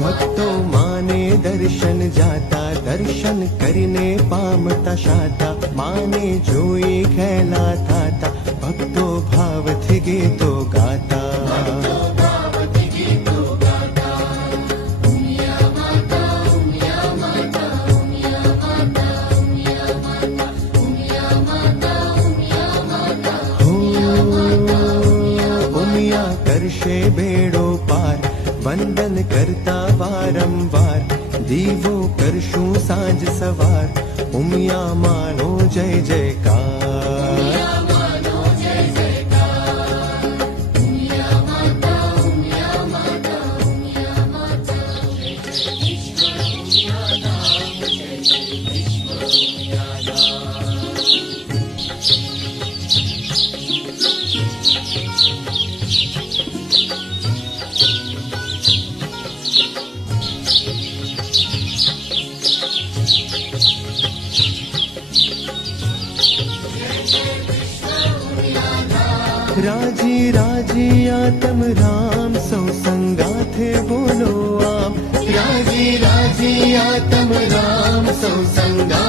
भक्तो माने दर्शन जाता, दर्शन करने पामता शाता, माने जोई खेला थाता, भक्तो भावथी गीतो गाता। उमिया करशे बेड़ो पार, वंदन करता वारंवार, दीवो करशु सांज सवार, उमिया मानो जय जयकार। राजी राजी आत्म राम, सौ संगा थे बोलो आम। राजी राजी आत्म राम, सौ संगा